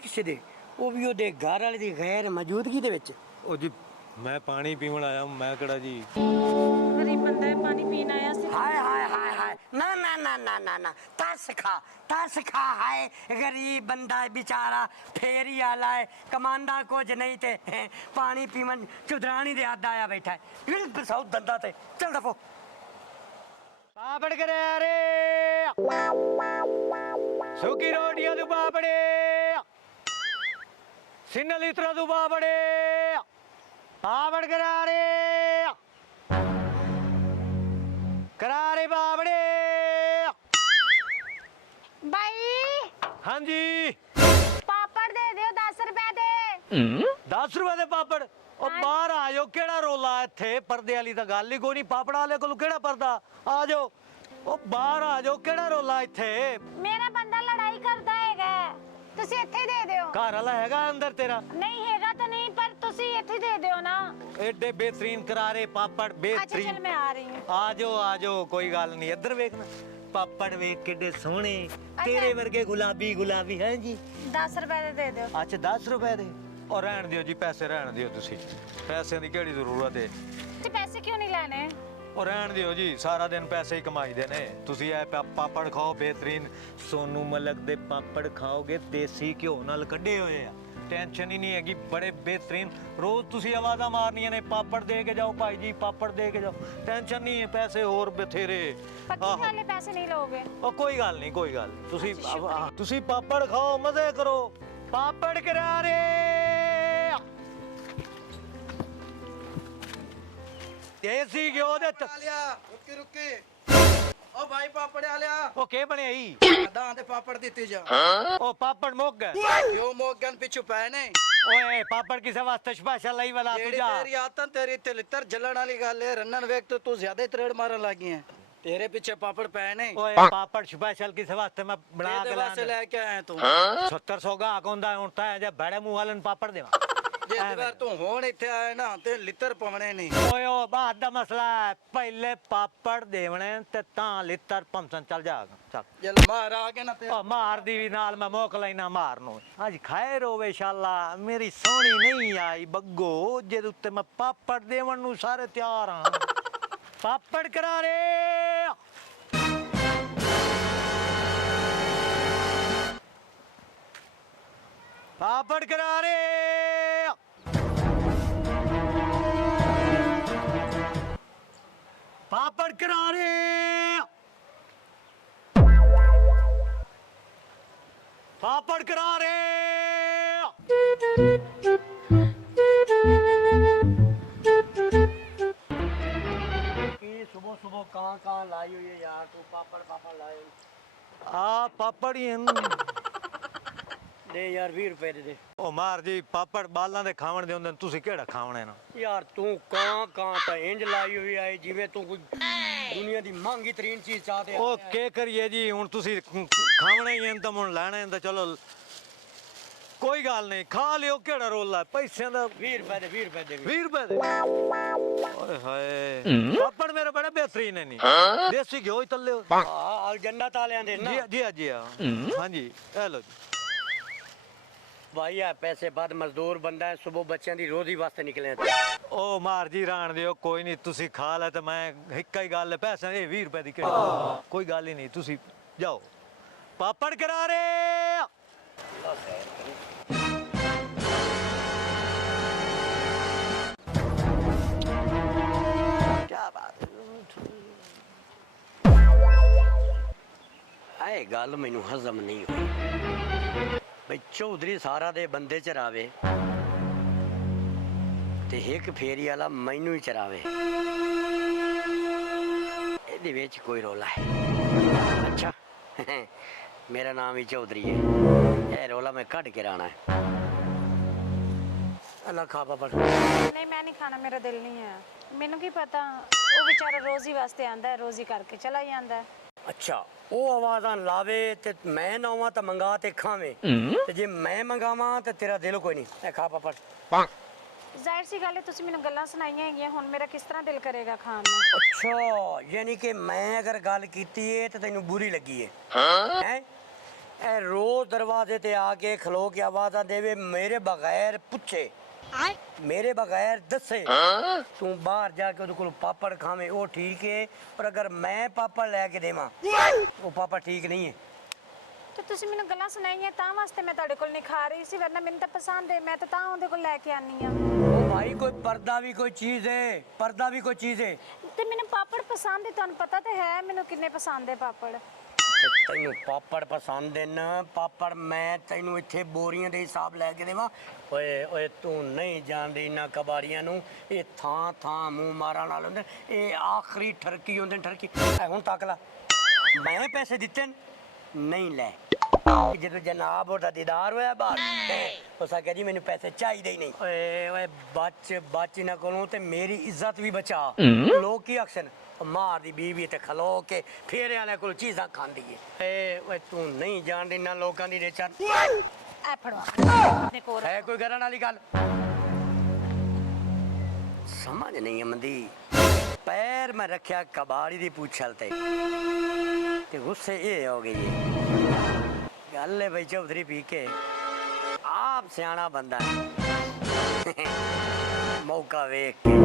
ਕਿਸੇ ਦੇ, ਉਹ ਵੀ ਉਹਦੇ ਘਰ ਵਾਲੇ ਦੀ ਗੈਰ ਮੌਜੂਦਗੀ ਦੇ ਵਿੱਚ। ਉਹ ਜੀ ਮੈਂ ਪਾਣੀ ਪੀਣ ਆਇਆ, ਮੈਂ ਕਿਹੜਾ ਜੀ गरीब बंदा है, पानी पीना आया सी। हाय हाय हाय हाय, ना ना ना ना ना ना, तरस खा हाय, गरीब बंदा है बेचारा, फेरी आला है, कमांदा कुछ नहीं थे, पानी पीवन चुदरानी दे याद आया बैठा है, बिल बसाओ दंदा ते, चल दफो। पापड़ करे अरे सूखी रोटियां तू पापड़े, सिन्नल इतरा तू पापड़े, पापड़ करे अरे करारे बाबड़े। भाई हाँ जी पापड़ दे दियो 10 रुपए दे। 10 रुपए दे पापड़। ओ बाहर आ जाओ, केड़ा रोला इत्थे, पर्दे वाली तां गल ही कोई नहीं, पापड़ वाले कोल केड़ा पर्दा, आ जाओ। ओ बाहर आ जाओ, केड़ा रोला इत्थे। मेरा बंदा लड़ाई करदा हैगा, तुसी इत्थे ही दे दियो। घर वाला हैगा अंदर तेरा? नहीं हैगा तो नहीं, पर तुसी इत्थे ही दे दियो ना। एडे बेहतरीन करारे पापड़, अच्छा बेहतरीन। चल मैं आ रही हूँ। आ जाओ कोई गल नहीं, इधर वेखना पापड़ वेख केडे सोहने, तेरे वर्गे गुलाबी गुलाबी हैं जी। 10 रुपए दे दियो। अच्छा 10 रुपए दे, और रहन दियो जी, पैसे रहन दियो तुसी, पैसे की केड़ी जरूरत है। ते पैसे क्यों नहीं लेने? और रहन दियो जी, सारा दिन पैसे ही कमाई दे ने। तुसी ए पापड़ खाओ बेहतरीन, सोनू मलक दे पापड़ खाओगे, देसी घ्यो नाल कड्डे होए आ, टेंशन ही नहीं हैगी, बड़े बेहतरीन। रोज तुसी आवाज़ा मारनियां ने, पापड़ दे के जाओ भाई जी, पापड़ दे के जाओ, टेंशन नहीं है, पैसे और बथेरे। पक्की गल है, पैसे नहीं लोगे? ओ कोई गल नहीं, कोई गल, तुसी पापड़ खाओ, मजे करो, पापड़ करारे। देसी घ्यो दे रुके रुके ओ भाई पापड़ आलिया ओ के बने आई दां दे पापड़ दिते जा। ओ पापड़ मुक गए क्यों मोगन पिछु पैने? ओए पापड़ किसे वास्ते स्पेशल लाई वाला तू जा। तेरी आतन तेरी तिलितर जलन वाली गल है, रन्नन वेख तो तू ज्यादा त्रेड़ मारन लगी है, तेरे पीछे पापड़ पैने। ओए पापड़ स्पेशल किसे वास्ते मैं बना के वास्ते लेके आया तू। 70 गाहक होंदा हुन तां जे बड़े मुंह वाले पापड़ देवा। जिस बार तू हुन इथे आया ना ते लितर पवने नहीं। ओए ओ बात दा मसला है, पहले पापड़ देवने ते तां लितर पमसन चल जा चल। जल मार आ के ना ते ओ मार दी नाल मैं मोक लेना मारनो। आज खैर होवे शाला, मेरी सोहनी नहीं आई बग्गो, जे उत्ते मैं पापड़ देवन नु सारे तैयार हां। पापड़ करारे पापड़ करारे पापड़ करारे पापड़ करारे। सुबह सुबह कहाँ लाई हुई है यार तू, पापड़ लाए। आ पापड़ ही दे यार 20 रुपए दे। ओ मार जी, पापड़ बालां दे खावण दे हुंदे, तुसी केड़ा खावणे ना यार तू कहाँ तो इंज लाई हुई है जिਵੇਂ तू कोई दुनिया दी महंगी तरीन चीज चाहते ओ के करिए जी, हुन तुसी खावणे ही हैं तां हुन लैणे हैं तां चलो कोई गल नहीं, खा लियो, केड़ा रोला पैसे दा। 20 रुपए दे 20 रुपए दे 20 रुपए दे। ओए हाय पापड़ मेरे बड़े बेहतरीन है नी, देसी घ्यो ही तले हो। हां जन्नत वालेयां दे ना। जी जी हां जी, ए लो जी भाई है पैसे बाद मजदूर बंदा है, सुबह बच्चों की रोजी वास्ते निकले। ओ मार जी राण दियो, कोई नहीं, तुसी खा ले तो मैं एक ही गल है, पैसे ये 20 रुपए दी कोई गल ही नहीं, तुसी जाओ पापड़ करारे। क्या बात है गल मैनू हजम नहीं हुई भाई, चौधरी सारा दे बंदे चरावे ते एक फेरी वाला मैनू ही चरावे, इहदे विच कोई रोला है। अच्छा मेरा नाम ही चौधरी है, यह रोला मैं कट के रहना है। अल्लाह खा पापड़। नहीं मैं नहीं खाना, मेरा दिल नहीं है। मैनू की पता, वो बेचारा रोजी वास्ते आंदा है, रोजी करके चला ही आंदा है। अच्छा वो आवाज़ां लावे ते मैं ना आवां ते मंगा ते खावे, ते जे मैं मंगावां ते तेरा दिल कोई नहीं। ए खा पापड़। जाहिर सी गल है, तुसी मैनू गल्लां सुनाइयां हैगियां, हुण मेरा किस तरह दिल करेगा खाण नूं। अच्छा यानी कि मैं अगर गल कीती है तो तैनू बुरी लगी है हैं? ए रोज दरवाजे ते आके खलो के आवाज़ा देवे मेरे बगैर पूछे मेरे बगैर दसे तू बाहर जाके ਉਹਦੇ ਕੋਲ ਪਾਪੜ ਖਾਵੇਂ ਉਹ ਠੀਕ ਹੈ ਪਰ ਅਗਰ ਮੈਂ ਪਾਪੜ ਲੈ ਕੇ ਦੇਵਾਂ ਉਹ ਪਾਪੜ ਠੀਕ ਨਹੀਂ ਹੈ ਤੇ ਤੁਸੀਂ ਮੈਨੂੰ ਗੱਲਾਂ ਸੁਣਾਈਆਂ ਤਾਂ ਵਾਸਤੇ ਮੈਂ ਤੁਹਾਡੇ ਕੋਲ ਨਹੀਂ ਖਾ ਰਹੀ ਸੀ, ਵਰਨਾ ਮੈਨੂੰ ਤਾਂ ਪਸੰਦ ਹੈ, ਮੈਂ ਤਾਂ ਉਹਦੇ ਕੋਲ ਲੈ ਕੇ ਆਨੀ ਆ। ਉਹ ਭਾਈ ਕੋਈ ਪਰਦਾ ਵੀ ਕੋਈ ਚੀਜ਼ ਹੈ, ਪਰਦਾ ਵੀ ਕੋਈ ਚੀਜ਼ ਹੈ। ਤੇ ਮੈਨੂੰ ਪਾਪੜ ਪਸੰਦ ਹੈ, ਤੁਹਾਨੂੰ ਪਤਾ ਤੇ ਹੈ ਮੈਨੂੰ ਕਿੰਨੇ ਪਸੰਦ ਹੈ ਪਾਪੜ। ਤੈਨੂੰ ਪਾਪੜ ਪਸੰਦ ਨੇ ਪਾਪੜ ਮੈਂ ਤੈਨੂੰ ਇੱਥੇ ਬੋਰੀਆਂ ਦੇ ਹਿਸਾਬ ਲੈ ਕੇ ਦੇਵਾਂ ਓਏ ਓਏ ਤੂੰ ਨਹੀਂ ਜਾਣਦੀ ਇਹਨਾਂ ਕਬਾੜੀਆਂ ਨੂੰ ਇਹ ਥਾਂ ਥਾਂ ਮੂੰਹ ਮਾਰਨ ਵਾਲੇ ਹੁੰਦੇ ਇਹ ਆਖਰੀ ਠਰਕੀ ਹੁੰਦੇ ਨੇ ਠਰਕੀ ਹੁਣ ਤੱਕ ਲਾ ਮੈਂ ਪੈਸੇ ਦਿੱਤੇ ਨੇ ਨਹੀਂ ਲੈ ਜਦੋਂ ਜਨਾਬ ਉਹਦਾ ਦੀਦਾਰ ਹੋਇਆ ਬਾਹਰ ਉਸ ਆਖਿਆ ਜੀ ਮੈਨੂੰ ਪੈਸੇ ਚਾਹੀਦੇ ਹੀ ਨਹੀਂ ਓਏ ਓਏ ਬਚ ਇਹਨਾਂ ਕੋਲੋਂ ਤੇ ਮੇਰੀ ਇੱਜ਼ਤ ਵੀ ਬਚਾ ਲੋਕ ਕੀ ਅਕਸਰ ਮਾਰ ਦੀ ਬੀਵੀ ਤੇ ਖਲੋ ਕੇ ਫੇਰੇ ਵਾਲੇ ਕੋਲ ਚੀਜ਼ਾਂ ਖਾਂਦੀ ਏ ਏ ਓਏ ਤੂੰ ਨਹੀਂ ਜਾਣਦੀ ਨਾ ਲੋਕਾਂ ਦੀ ਨੇਚਰ ਐ ਫੜੋ ਆਪਣੇ ਕੋਲ ਹੈ ਕੋਈ ਕਰਨ ਵਾਲੀ ਗੱਲ ਸਮਝ ਨਹੀਂ ਆਉਂਦੀ ਪੈਰ ਮੈਂ ਰੱਖਿਆ ਕਬਾੜੀ ਦੀ ਪੁੱਛਲ ਤੇ ਗੁੱਸੇ ਇਹ ਹੋ ਗਈ ਗੱਲ ਹੈ ਬਈ ਚੌਧਰੀ ਪੀ ਕੇ ਆਪ ਸਿਆਣਾ ਬੰਦਾ ਮੌਕਾ ਵੇਖ ਕੇ